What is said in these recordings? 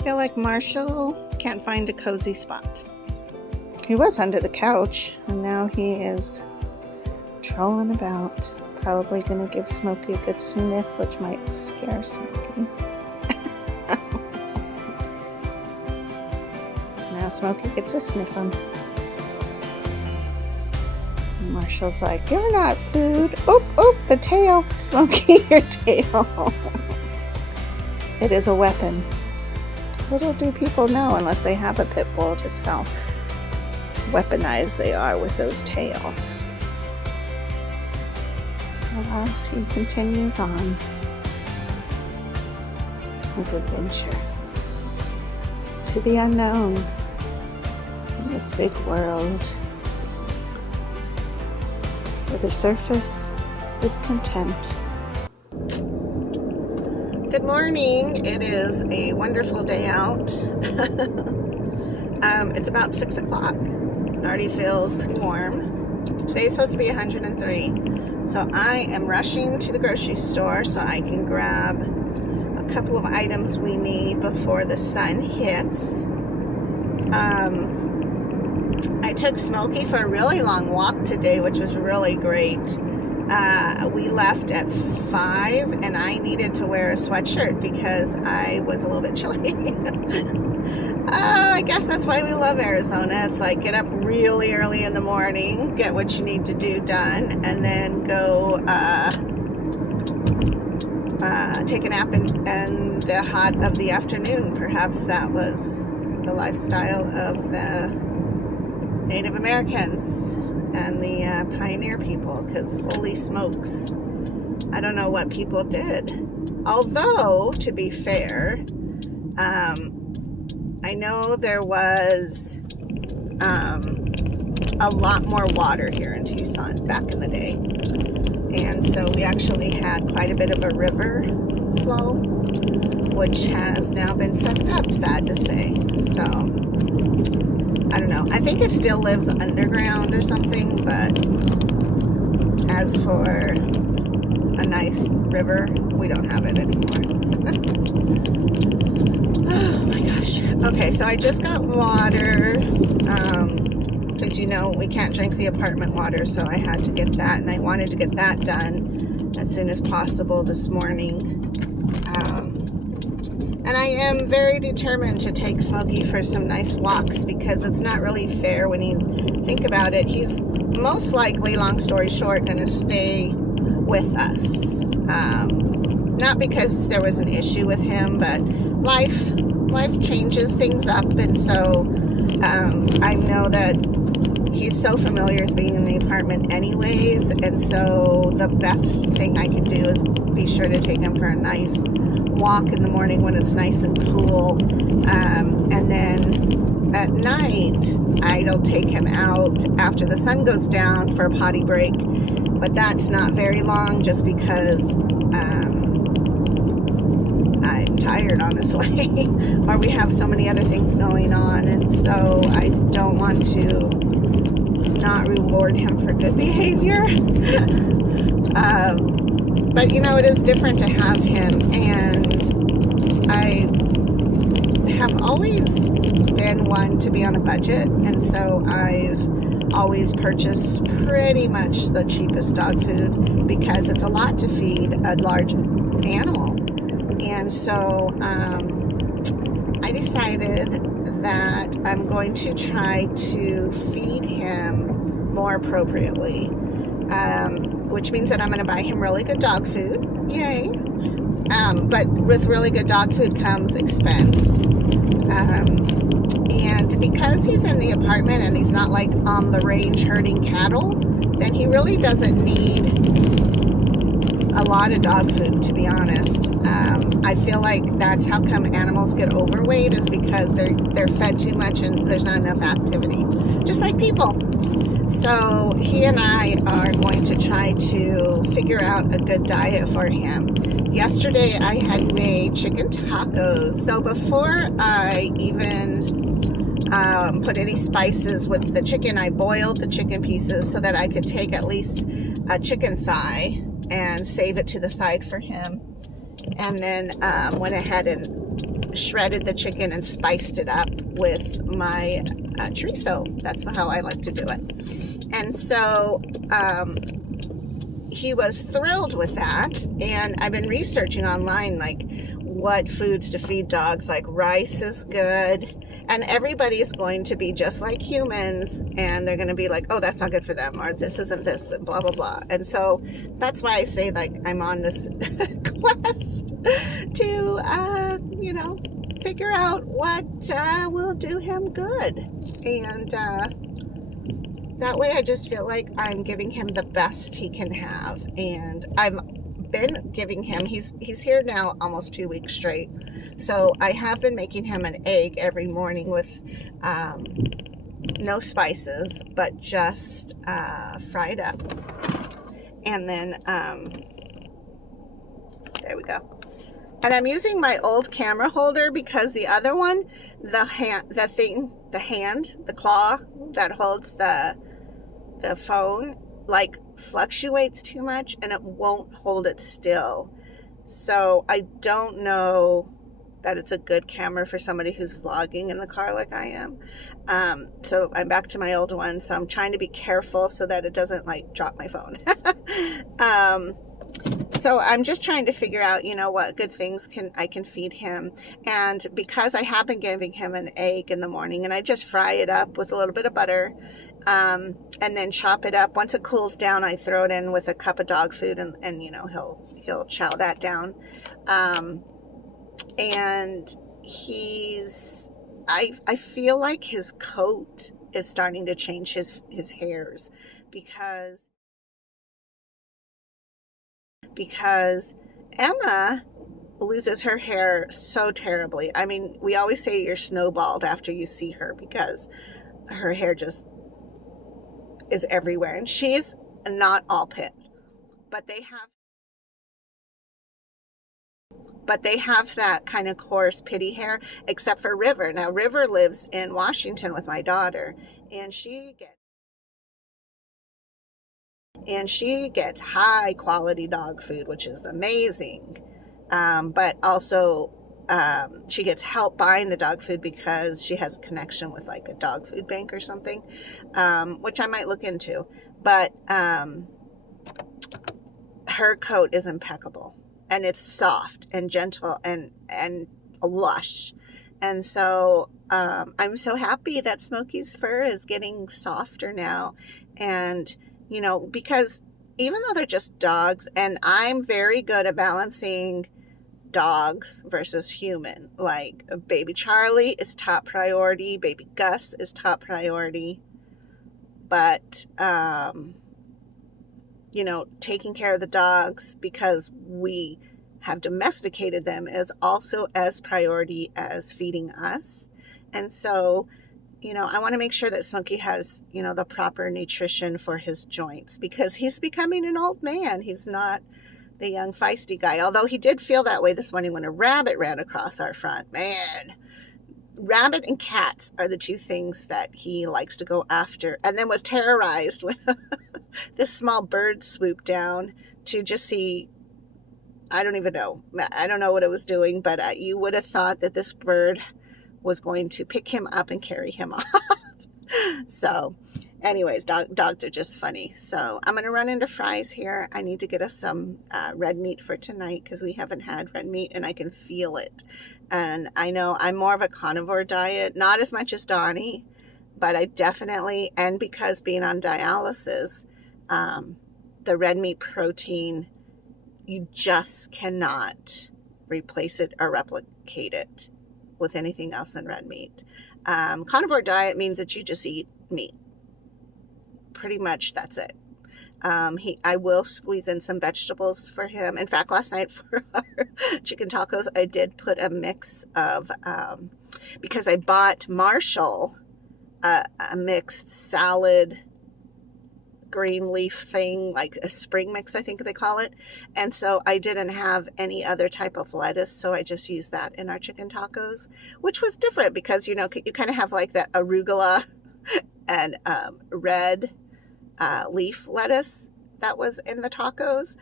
I feel like Marshall can't find a cozy spot. He was under the couch, and now he is trolling about. Probably going to give Smokie a good sniff, which might scare Smokie. So now Smokie gets a sniff on. And Marshall's like, "You're not food." Oop, oop, the tail. Smokie, your tail. It is a weapon. Little do people know, unless they have a pit bull, just how weaponized they are with those tails. Alas, he continues on his adventure to the unknown in this big world where the surface is content. Good morning. It is a wonderful day out. It's about 6 o'clock. It already feels pretty warm. Today's supposed to be 103. So I am rushing to the grocery store so I can grab a couple of items we need before the sun hits. I took Smokie for a really long walk today, which was really great. We left at 5 and I needed to wear a sweatshirt because I was a little bit chilly. I guess that's why we love Arizona. It's like get up really early in the morning, get what you need to do done, and then go take a nap in the hot of the afternoon. Perhaps that was the lifestyle of the Native Americans and the pioneer people, because holy smokes, I don't know what people did. Although, to be fair, I know there was a lot more water here in Tucson back in the day, and so we actually had quite a bit of a river flow, which has now been sucked up, sad to say. So I don't know. I think it still lives underground or something, but as for a nice river, we don't have it anymore. Oh my gosh. Okay, so I just got water. Because you know we can't drink the apartment water, so I had to get that, and I wanted to get that done as soon as possible this morning. And I am very determined to take Smokie for some nice walks, because it's not really fair when you think about it. He's most likely, long story short, going to stay with us. Not because there was an issue with him, but life changes things up, and so I know that he's so familiar with being in the apartment anyways, and so the best thing I can do is be sure to take him for a nice walk in the morning when it's nice and cool, and then at night I'll take him out after the sun goes down for a potty break, but that's not very long, just because I'm tired, honestly, or we have so many other things going on, and so I don't want to not reward him for good behavior. But you know, it is different to have him, and I have always been one to be on a budget, and so I've always purchased pretty much the cheapest dog food, because it's a lot to feed a large animal. And so I decided that I'm going to try to feed him more appropriately, which means that I'm going to buy him really good dog food. Yay! But with really good dog food comes expense. And because he's in the apartment and he's not like on the range herding cattle, then he really doesn't need a lot of dog food, to be honest. I feel like that's how come animals get overweight, is because they're fed too much and there's not enough activity, just like people. So he and I are going to try to figure out a good diet for him. Yesterday I had made chicken tacos, so before I even put any spices with the chicken, I boiled the chicken pieces so that I could take at least a chicken thigh and save it to the side for him, and then went ahead and shredded the chicken and spiced it up with my chorizo. That's how I like to do it. And so he was thrilled with that, and I've been researching online like what foods to feed dogs. Like rice is good, and everybody's going to be just like humans, and they're going to be like, oh, that's not good for them, or this isn't this, and blah blah blah. And so that's why I say like I'm on this quest to figure out what will do him good. And that way I just feel like I'm giving him the best he can have. And I've been giving him, he's here now almost 2 weeks straight. So I have been making him an egg every morning with no spices, but just fried up. And then, there we go. And I'm using my old camera holder because the other one, the claw that holds the phone, like fluctuates too much and it won't hold it still. So I don't know that it's a good camera for somebody who's vlogging in the car like I am. So I'm back to my old one. So I'm trying to be careful so that it doesn't like drop my phone. So I'm just trying to figure out, what good things I can feed him. And because I have been giving him an egg in the morning, and I just fry it up with a little bit of butter, and then chop it up. Once it cools down, I throw it in with a cup of dog food, and he'll chow that down. And I feel like his coat is starting to change, his hairs, because Emma loses her hair so terribly. I mean, we always say you're snowballed after you see her because her hair just is everywhere. And she's not all pit, but they have that kind of coarse pitty hair, except for River. Now, River lives in Washington with my daughter, and she gets high quality dog food, which is amazing. But also, she gets help buying the dog food because she has a connection with like a dog food bank or something, which I might look into. But her coat is impeccable, and it's soft and gentle and lush. And so I'm so happy that Smokie's fur is getting softer now. And because even though they're just dogs, and I'm very good at balancing dogs versus human, like baby Charlie is top priority, baby Gus is top priority, but taking care of the dogs because we have domesticated them is also as priority as feeding us. And so I want to make sure that Smokie has, the proper nutrition for his joints, because he's becoming an old man. He's not the young feisty guy, although he did feel that way this morning when a rabbit ran across our front. Man, rabbit and cats are the two things that he likes to go after, and then was terrorized when this small bird swooped down to just see, I don't even know. I don't know what it was doing, but you would have thought that this bird was going to pick him up and carry him off. So anyways, dogs are just funny. So I'm going to run into Fry's here. I need to get us some red meat for tonight because we haven't had red meat and I can feel it. And I know I'm more of a carnivore diet, not as much as Donnie, but I definitely, and because being on dialysis, the red meat protein, you just cannot replace it or replicate it with anything else than red meat. Carnivore diet means that you just eat meat. Pretty much that's it. I will squeeze in some vegetables for him. In fact, last night for our chicken tacos, I did put a mix of, because I bought Marshall a mixed salad green leaf thing, like a spring mix, I think they call it. And so I didn't have any other type of lettuce, so I just used that in our chicken tacos, which was different because, you kind of have like that arugula and red leaf lettuce that was in the tacos.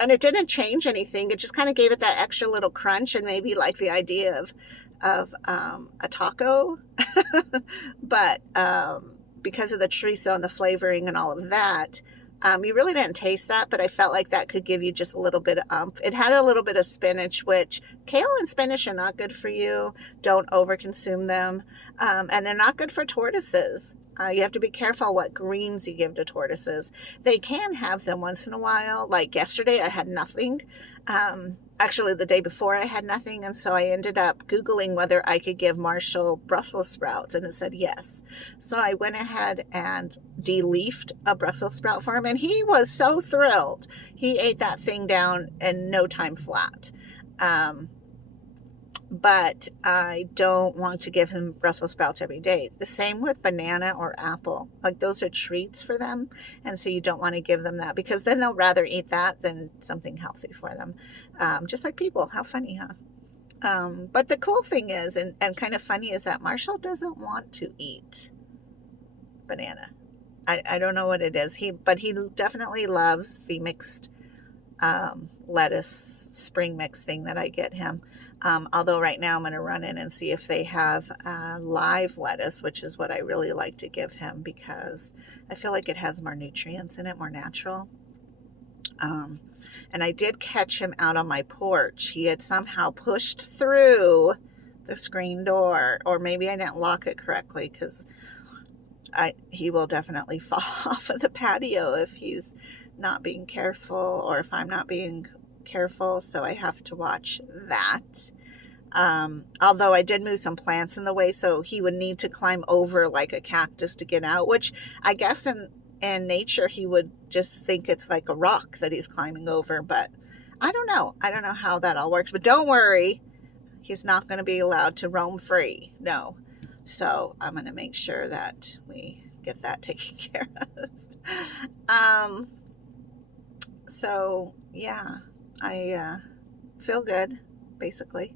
And it didn't change anything. It just kind of gave it that extra little crunch and maybe like the idea of a taco. But because of the chorizo and the flavoring and all of that, you really didn't taste that, but I felt like that could give you just a little bit of umph. It had a little bit of spinach, which kale and spinach are not good for you. Don't overconsume them. And they're not good for tortoises. You have to be careful what greens you give to tortoises. They can have them once in a while. Like yesterday, I had nothing. Actually, the day before, I had nothing. And so I ended up Googling whether I could give Marshall Brussels sprouts. And it said yes. So I went ahead and de-leafed a Brussels sprout for him. And he was so thrilled. He ate that thing down in no time flat. But I don't want to give him Brussels sprouts every day. The same with banana or apple. Like those are treats for them. And so you don't want to give them that because then they'll rather eat that than something healthy for them. Just like people. How funny, huh? But the cool thing is, and kind of funny, is that Marshall doesn't want to eat banana. I don't know what it is. But he definitely loves the mixed lettuce spring mix thing that I get him. Although right now I'm going to run in and see if they have live lettuce, which is what I really like to give him because I feel like it has more nutrients in it, more natural. And I did catch him out on my porch. He had somehow pushed through the screen door, or maybe I didn't lock it correctly because he will definitely fall off of the patio if he's not being careful or if I'm not being careful, so I have to watch that. Although I did move some plants in the way, so he would need to climb over like a cactus to get out, which I guess in nature he would just think it's like a rock that he's climbing over, but I don't know. I don't know how that all works, but don't worry. He's not going to be allowed to roam free. No. So I'm going to make sure that we get that taken care of. So yeah, I feel good, basically.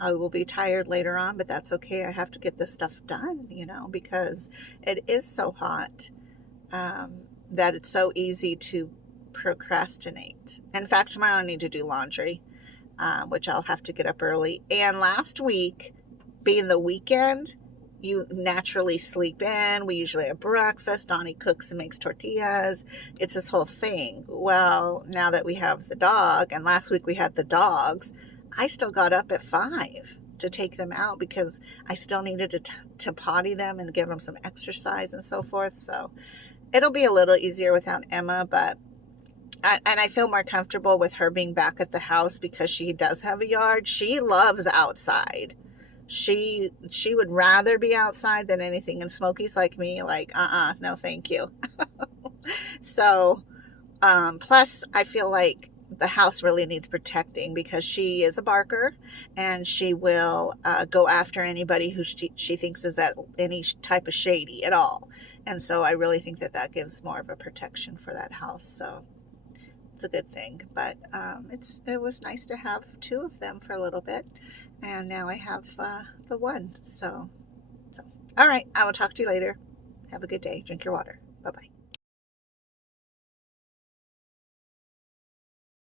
I will be tired later on, but that's okay. I have to get this stuff done, because it is so hot that it's so easy to procrastinate. In fact, tomorrow I need to do laundry, which I'll have to get up early. And last week, being the weekend, you naturally sleep in. We usually have breakfast. Donnie cooks and makes tortillas. It's this whole thing. Well, now that we have the dog, and last week we had the dogs, I still got up at 5 to take them out because I still needed to potty them and give them some exercise and so forth. So it'll be a little easier without Emma, but and I feel more comfortable with her being back at the house because she does have a yard. She loves outside. She would rather be outside than anything. And Smokie's like me, like, no, thank you. So, plus I feel like the house really needs protecting because she is a barker and she will go after anybody who she thinks is at any type of shady at all. And so I really think that gives more of a protection for that house. So it's a good thing. But it was nice to have 2 of them for a little bit. And now I have the 1. So all right, I will talk to you later. Have a good day. Drink your water. Bye-bye.